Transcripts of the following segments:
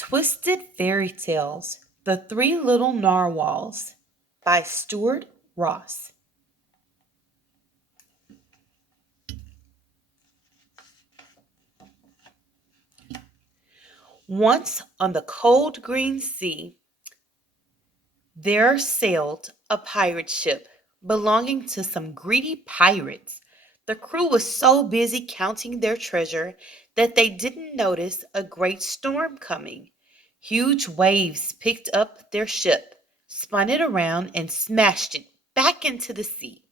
Twisted Fairy Tales: The Three Little Narwhals by Stewart Ross. Once on the cold green sea, there sailed a pirate ship belonging to some greedy pirates. The crew was so busy counting their treasure that they didn't notice a great storm coming. Huge waves picked up their ship, spun it around, and smashed it back into the sea.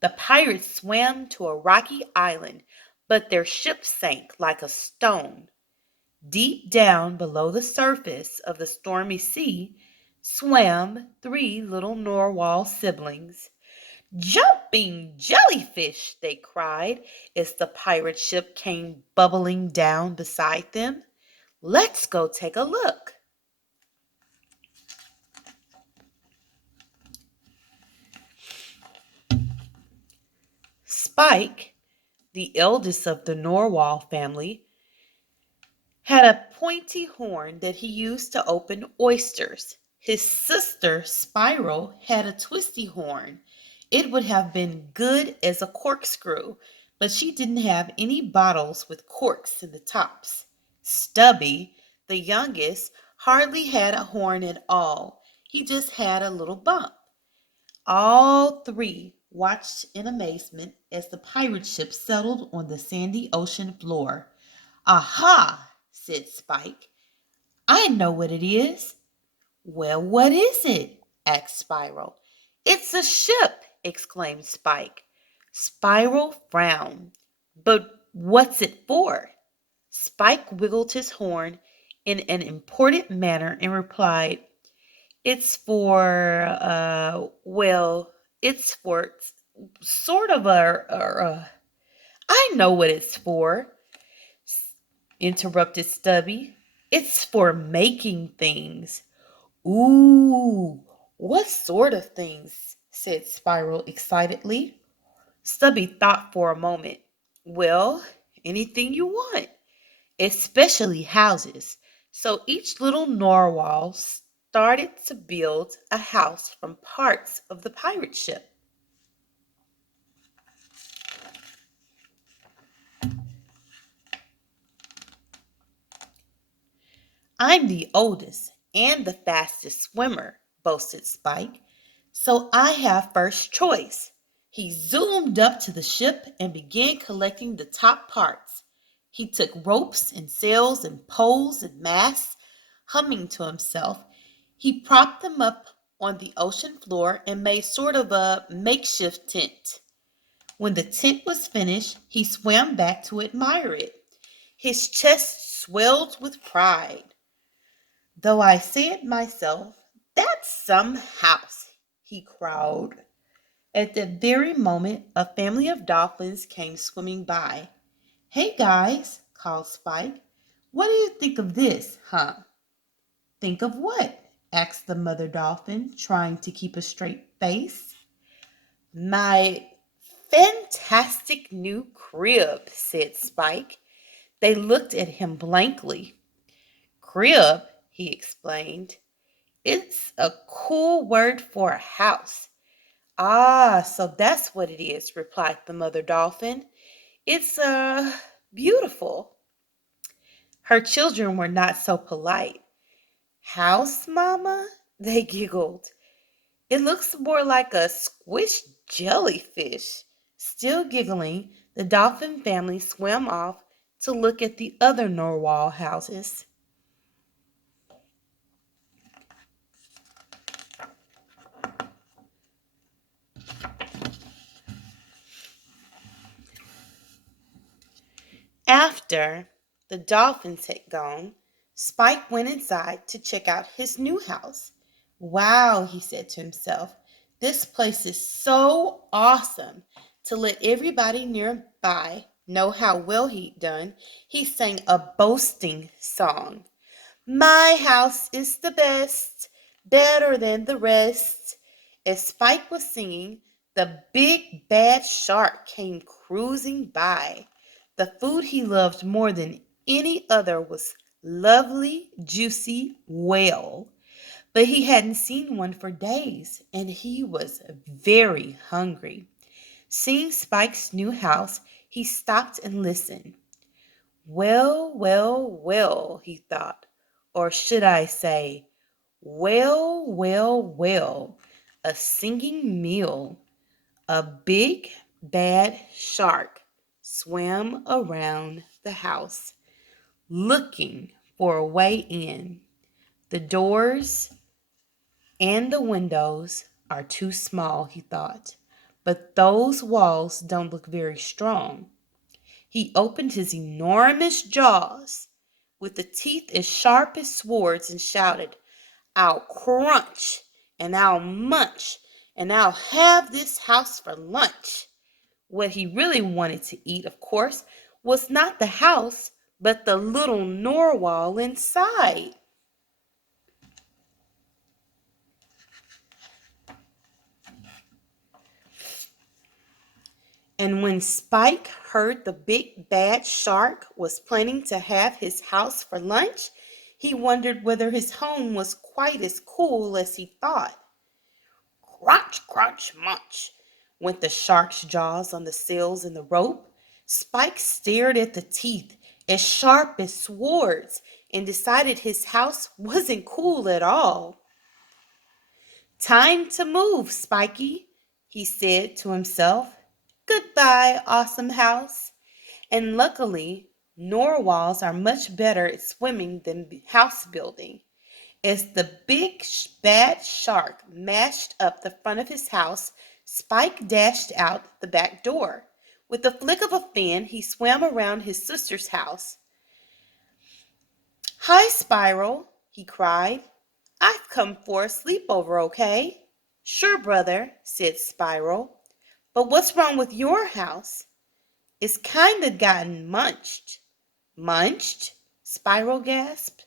The pirates swam to a rocky island, but their ship sank like a stone. Deep down below the surface of the stormy sea swam three little narwhal siblings. Jumping jellyfish, they cried as the pirate ship came bubbling down beside them. Let's go take a look. Spike, the eldest of the narwhal family, had a pointy horn that he used to open oysters. His sister, Spiral, had a twisty horn. It would have been good as a corkscrew, but she didn't have any bottles with corks in the tops. Stubby, the youngest, hardly had a horn at all. He just had a little bump. All three watched in amazement as the pirate ship settled on the sandy ocean floor. Aha, said Spike. I know what it is. Well, what is it? Asked Spiral. It's a ship, exclaimed Spike. Spiral frowned. But what's it for? Spike wiggled his horn in an important manner and replied, It's for, it's for sort of I know what it's for, interrupted Stubby. It's for making things. Ooh, what sort of things? Said Spiral excitedly. Stubby thought for a moment. Well, anything you want, especially houses. So each little narwhal started to build a house from parts of the pirate ship. I'm the oldest and the fastest swimmer, boasted Spike, so I have first choice. He zoomed up to the ship and began collecting the top parts. He took ropes and sails and poles and masts, humming to himself. He propped them up on the ocean floor and made sort of a makeshift tent. When the tent was finished, he swam back to admire it. His chest swelled with pride. Though I say it myself, that's some house, he crowed. At that very moment, a family of dolphins came swimming by. Hey guys, called Spike. What do you think of this, huh? Think of what? Asked the mother dolphin, trying to keep a straight face. My fantastic new crib, said Spike. They looked at him blankly. Crib, he explained. It's a cool word for a house. Ah, so that's what it is, replied the mother dolphin. It's beautiful. Her children were not so polite. House, Mama? They giggled. It looks more like a squished jellyfish. Still giggling, the dolphin family swam off to look at the other narwhal houses. After the dolphins had gone, Spike went inside to check out his new house. Wow, he said to himself, this place is so awesome. To let everybody nearby know how well he'd done, he sang a boasting song. My house is the best, better than the rest. As Spike was singing, the big bad shark came cruising by. The food he loved more than any other was lovely, juicy whale. But he hadn't seen one for days, and he was very hungry. Seeing Spike's new house, he stopped and listened. Well, well, well, he thought. Or should I say, well, well, well, a singing meal. A big, bad shark swam around the house, looking for a way in. The doors and the windows are too small, he thought, but those walls don't look very strong. He opened his enormous jaws with the teeth as sharp as swords and shouted, I'll crunch and I'll munch and I'll have this house for lunch. What he really wanted to eat, of course, was not the house, but the little narwhal inside. And when Spike heard the big bad shark was planning to have his house for lunch, he wondered whether his home was quite as cool as he thought. Crunch, crunch, munch went the shark's jaws on the sails and the rope. Spike stared at the teeth as sharp as swords and decided his house wasn't cool at all. Time to move, Spiky, he said to himself. Goodbye, awesome house. And luckily, narwhals are much better at swimming than house building. As the big bad shark mashed up the front of his house, Spike dashed out the back door. With the flick of a fin, he swam around his sister's house. Hi, Spiral, he cried. I've come for a sleepover, okay? Sure, brother, said Spiral. But what's wrong with your house? It's kinda gotten munched. Munched? Spiral gasped.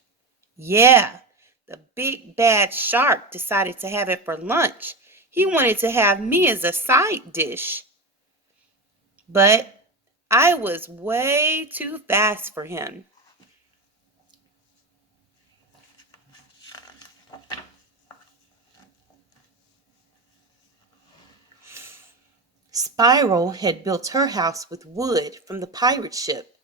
Yeah, the big bad shark decided to have it for lunch. He wanted to have me as a side dish. But I was way too fast for him. Spiral had built her house with wood from the pirate ship.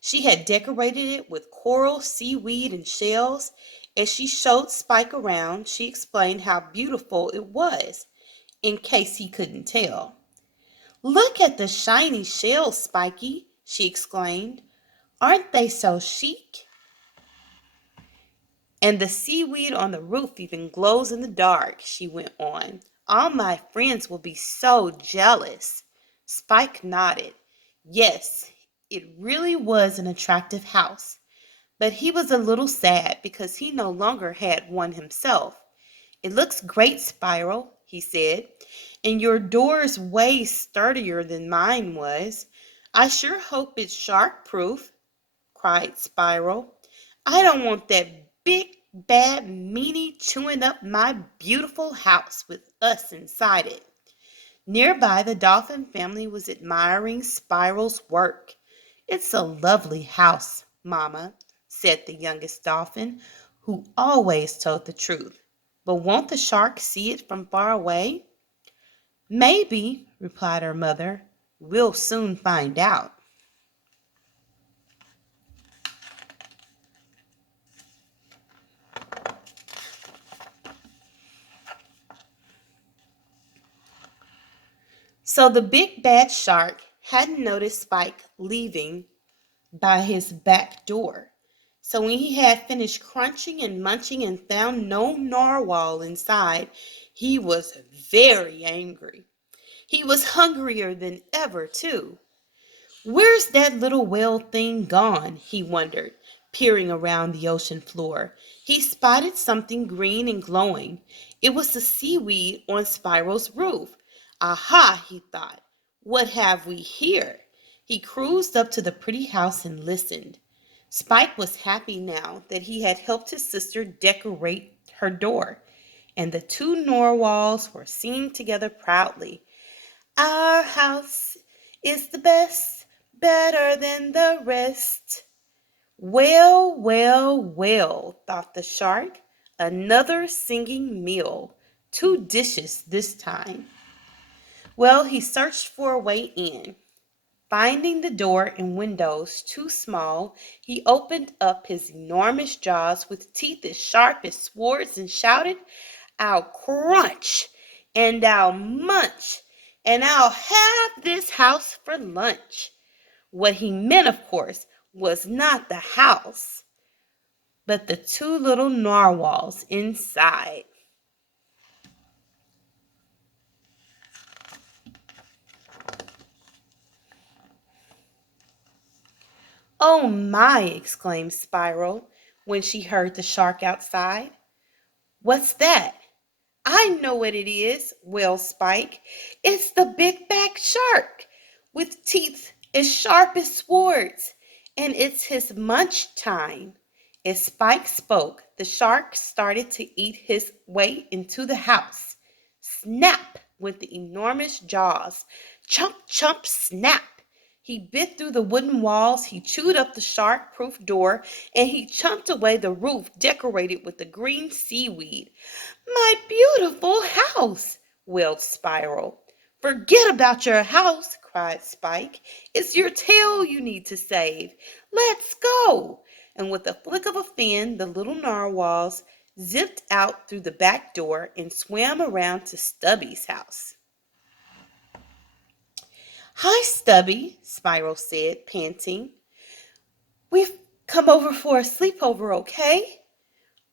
She had decorated it with coral, seaweed, and shells. As she showed Spike around, she explained how beautiful it was, in case he couldn't tell. Look at the shiny shells, Spiky, she exclaimed. Aren't they so chic? And the seaweed on the roof even glows in the dark, she went on. All my friends will be so jealous. Spike nodded. Yes, it really was an attractive house, but he was a little sad because he no longer had one himself. It looks great, Spiral, he said, and your door's way sturdier than mine was. I sure hope it's shark-proof, cried Spiral. I don't want that big, bad meanie chewing up my beautiful house with us inside it. Nearby, the dolphin family was admiring Spiral's work. It's a lovely house, Mama, said the youngest dolphin, who always told the truth. But won't the shark see it from far away? Maybe, replied her mother. We'll soon find out. So the big bad shark hadn't noticed Spike leaving by his back door. So when he had finished crunching and munching and found no narwhal inside, he was very angry. He was hungrier than ever, too. Where's that little whale thing gone? He wondered, peering around the ocean floor. He spotted something green and glowing. It was the seaweed on Spiral's roof. Aha, he thought. What have we here? He cruised up to the pretty house and listened. Spike was happy now that he had helped his sister decorate her door, and the two narwhals were singing together proudly. Our house is the best, better than the rest. Well, well, well, thought the shark. Another singing meal. Two dishes this time. Well, he searched for a way in. Finding the door and windows too small, he opened up his enormous jaws with teeth as sharp as swords and shouted, I'll crunch and I'll munch and I'll have this house for lunch. What he meant, of course, was not the house, but the two little narwhals inside. Oh my! Exclaimed Spiral when she heard the shark outside. What's that? I know what it is, wailed Spike. It's the big back shark with teeth as sharp as swords, and it's his munch time. As Spike spoke, the shark started to eat his way into the house. Snap went the enormous jaws. Chomp, chomp, snap. He bit through the wooden walls, he chewed up the shark proof door, and he chomped away the roof decorated with the green seaweed. My beautiful house, wailed Spiral. Forget about your house, cried Spike. It's your tail you need to save. Let's go. And with a flick of a fin, the little narwhals zipped out through the back door and swam around to Stubby's house. Hi, Stubby, Spiral said, panting. We've come over for a sleepover, okay?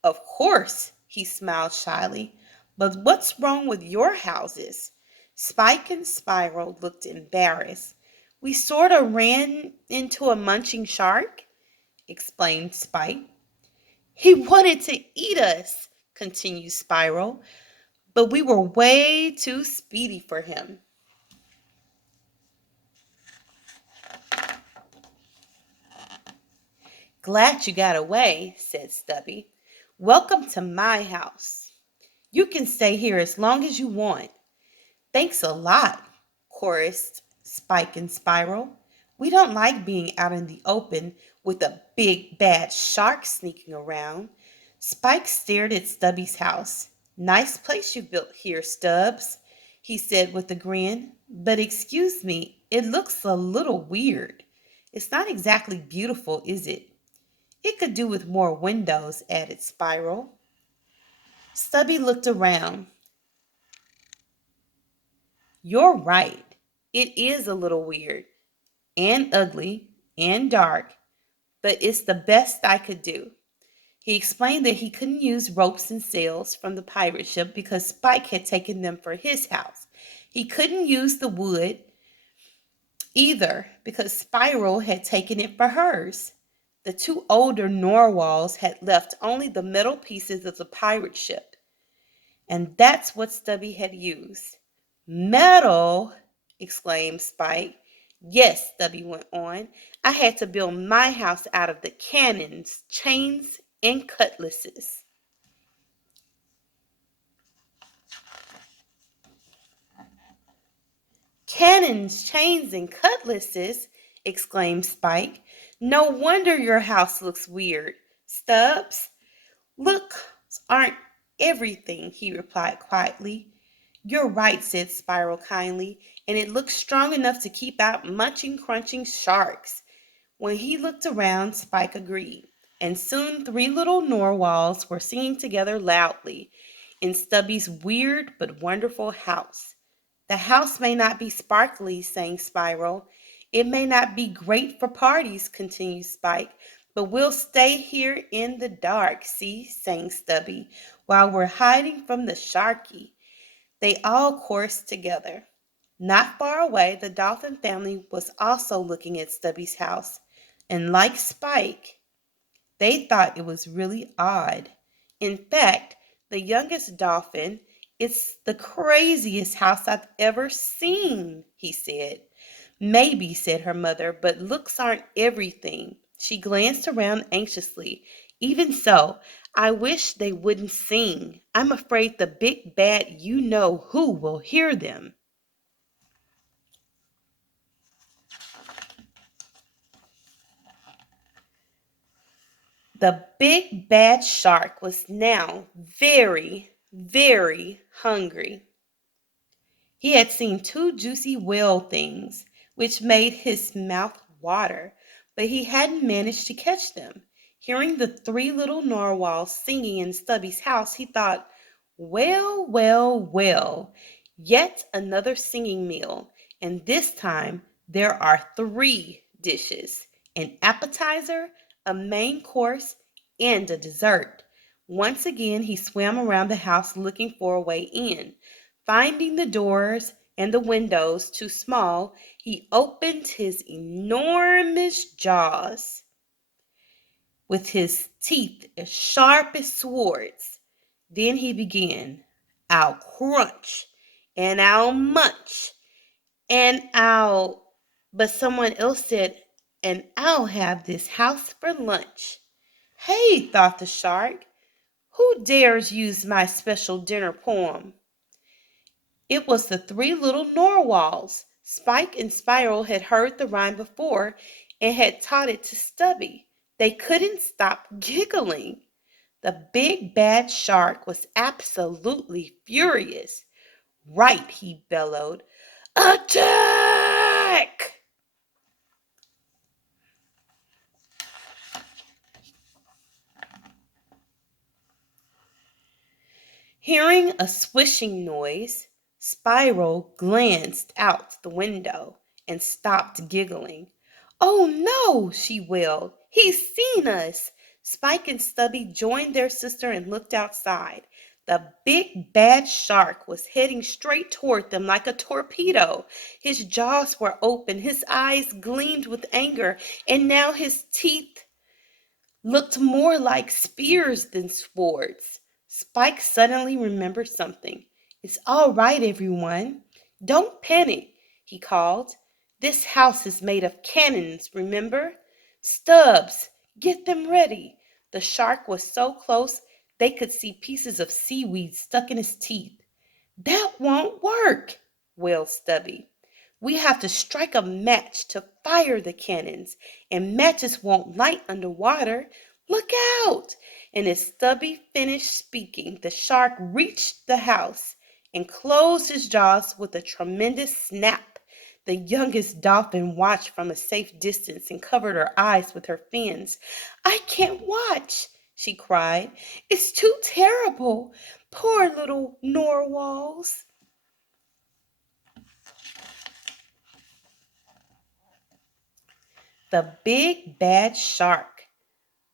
Of course, he smiled shyly. But what's wrong with your houses? Spike and Spiral looked embarrassed. We sort of ran into a munching shark, explained Spike. He wanted to eat us, continued Spiral, but we were way too speedy for him. Glad you got away, said Stubby. Welcome to my house. You can stay here as long as you want. Thanks a lot, chorused Spike and Spiral. We don't like being out in the open with a big bad shark sneaking around. Spike stared at Stubby's house. Nice place you built here, Stubbs, he said with a grin. But excuse me, it looks a little weird. It's not exactly beautiful, is it? It could do with more windows, added Spiral. Stubby looked around. You're right. It is a little weird and ugly and dark, but it's the best I could do. He explained that he couldn't use ropes and sails from the pirate ship because Spike had taken them for his house. He couldn't use the wood either because Spiral had taken it for hers. The two older narwhals had left only the metal pieces of the pirate ship, and that's what Stubby had used. Metal! Exclaimed Spike. Yes, Stubby went on. I had to build my house out of the cannons, chains, and cutlasses. Cannons, chains, and cutlasses, exclaimed Spike. No wonder your house looks weird. Stubbs, looks aren't everything, he replied quietly. You're right, said Spiral kindly, and it looks strong enough to keep out munching, crunching sharks. When he looked around, Spike agreed, and soon three little narwhals were singing together loudly in Stubby's weird but wonderful house. The house may not be sparkly, sang Spiral. It may not be great for parties, continued Spike, but we'll stay here in the dark, see, sang Stubby, while we're hiding from the sharky. They all chorused together. Not far away, the dolphin family was also looking at Stubby's house, and like Spike, they thought it was really odd. In fact, the youngest dolphin, it's the craziest house I've ever seen, he said. Maybe, said her mother, but looks aren't everything. She glanced around anxiously. Even so, I wish they wouldn't sing. I'm afraid the big bad you know who will hear them. The big bad shark was now very, very hungry. He had seen two juicy whale things, which made his mouth water, but he hadn't managed to catch them. Hearing the three little narwhals singing in Stubby's house, he thought, well, well, well, yet another singing meal, and this time there are three dishes: an appetizer, a main course, and a dessert. Once again, he swam around the house looking for a way in. Finding the doors and the windows too small, he opened his enormous jaws with his teeth as sharp as swords. Then he began, I'll crunch and I'll munch and I'll. But someone else said, and I'll have this house for lunch. Hey, thought the shark, who dares use my special dinner poem? It was the three little narwhals. Spike and Spiral had heard the rhyme before and had taught it to Stubby. They couldn't stop giggling. The big bad shark was absolutely furious. Right, he bellowed. Attack! Hearing a swishing noise, Spiral glanced out the window and stopped giggling. Oh no, she wailed. He's seen us. Spike and Stubby joined their sister and looked outside. The big bad shark was heading straight toward them like a torpedo. His jaws were open, his eyes gleamed with anger, and now his teeth looked more like spears than swords. Spike suddenly remembered something. It's all right, everyone. Don't panic, he called. This house is made of cannons, remember? Stubbs, get them ready. The shark was so close they could see pieces of seaweed stuck in his teeth. That won't work, wailed Stubby. We have to strike a match to fire the cannons, and matches won't light underwater. Look out! And as Stubby finished speaking, the shark reached the house and closed his jaws with a tremendous snap. The youngest dolphin watched from a safe distance and covered her eyes with her fins. I can't watch, she cried. It's too terrible. Poor little narwhals. The big bad shark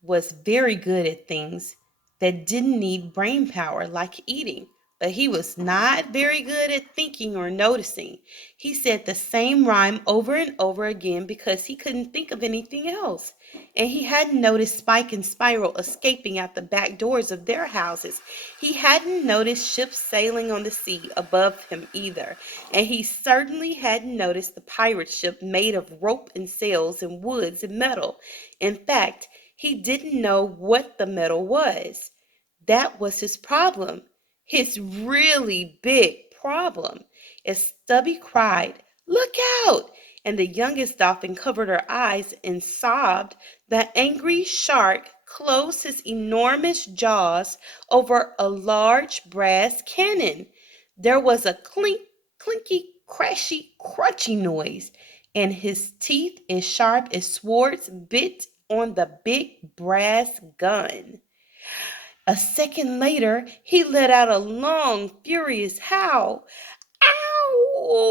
was very good at things that didn't need brain power, like eating, but he was not very good at thinking or noticing. He said the same rhyme over and over again because he couldn't think of anything else. And he hadn't noticed Spike and Spiral escaping out the back doors of their houses. He hadn't noticed ships sailing on the sea above him either. And he certainly hadn't noticed the pirate ship made of rope and sails and woods and metal. In fact, he didn't know what the metal was. That was his problem, his really big problem. As Stubby cried, Look out! And the youngest dolphin covered her eyes and sobbed, the angry shark closed his enormous jaws over a large brass cannon. There was a clink, clinky, crashy, crutchy noise, and his teeth, as sharp as swords, bit on the big brass gun. A second later, he let out a long, furious howl. Ow!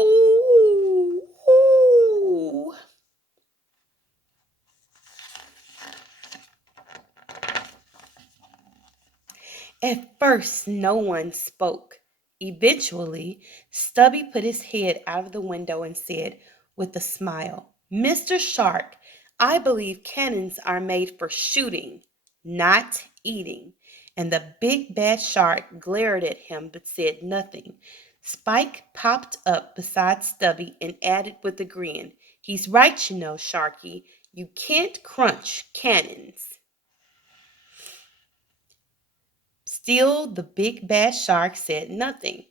At first, no one spoke. Eventually, Stubby put his head out of the window and said, with a smile, Mr. Shark, I believe cannons are made for shooting, not eating. And the big bad shark glared at him but said nothing. Spike popped up beside Stubby and added with a grin, He's right, you know, Sharky. You can't crunch cannons. Still, the big bad shark said nothing.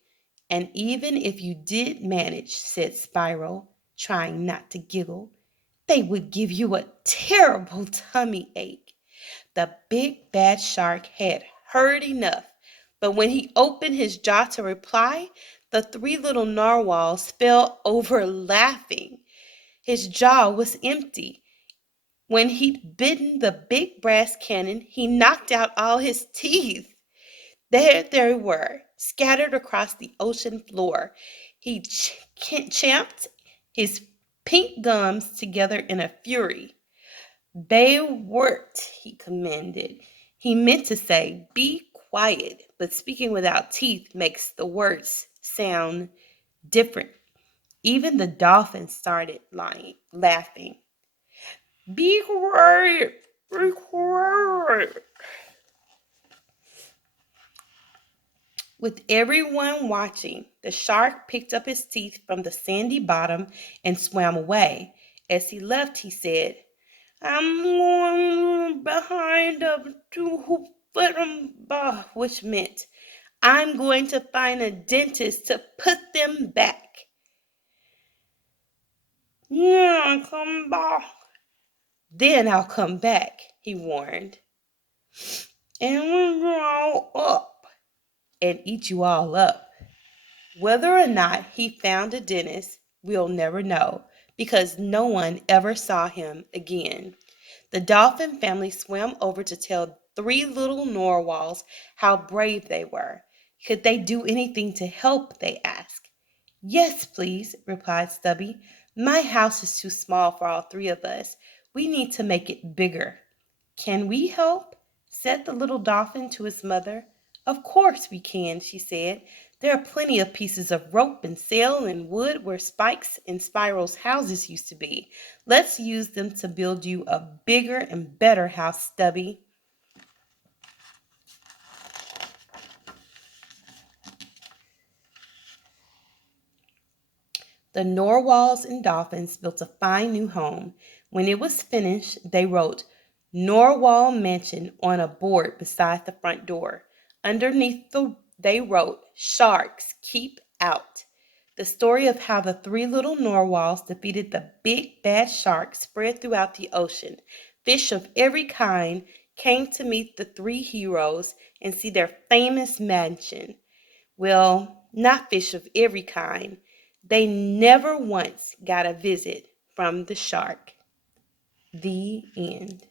And even if you did manage, said Spiral, trying not to giggle, they would give you a terrible tummy ache. The big bad shark had heard enough, but when he opened his jaw to reply, the three little narwhals fell over laughing. His jaw was empty. When he'd bitten the big brass cannon, he knocked out all his teeth. There they were, scattered across the ocean floor. He champed his pink gums together in a fury. Baywort, he commanded. He meant to say, be quiet, but speaking without teeth makes the words sound different. Even the dolphins started laughing. Be quiet, be quiet. With everyone watching, the shark picked up his teeth from the sandy bottom and swam away. As he left, he said, I'm going behind up to which meant I'm going to find a dentist to put them back. Yeah, come back. Then I'll come back, he warned. And we'll grow up and eat you all up. Whether or not he found a dentist, we'll never know because no one ever saw him again. The dolphin family swam over to tell three little narwhals how brave they were. Could they do anything to help? They asked. Yes, please, replied Stubby. My house is too small for all three of us. We need to make it bigger. Can we help? Said the little dolphin to his mother. Of course we can, she said. There are plenty of pieces of rope and sail and wood where Spike's and Spiral's houses used to be. Let's use them to build you a bigger and better house, Stubby. The narwhals and dolphins built a fine new home. When it was finished, they wrote Narwhal Mansion on a board beside the front door. They wrote Sharks Keep Out. The story of how the three little narwhals defeated the big bad shark spread throughout the ocean. Fish of every kind came to meet the three heroes and see their famous mansion. Well, not fish of every kind. They never once got a visit from the shark. The end.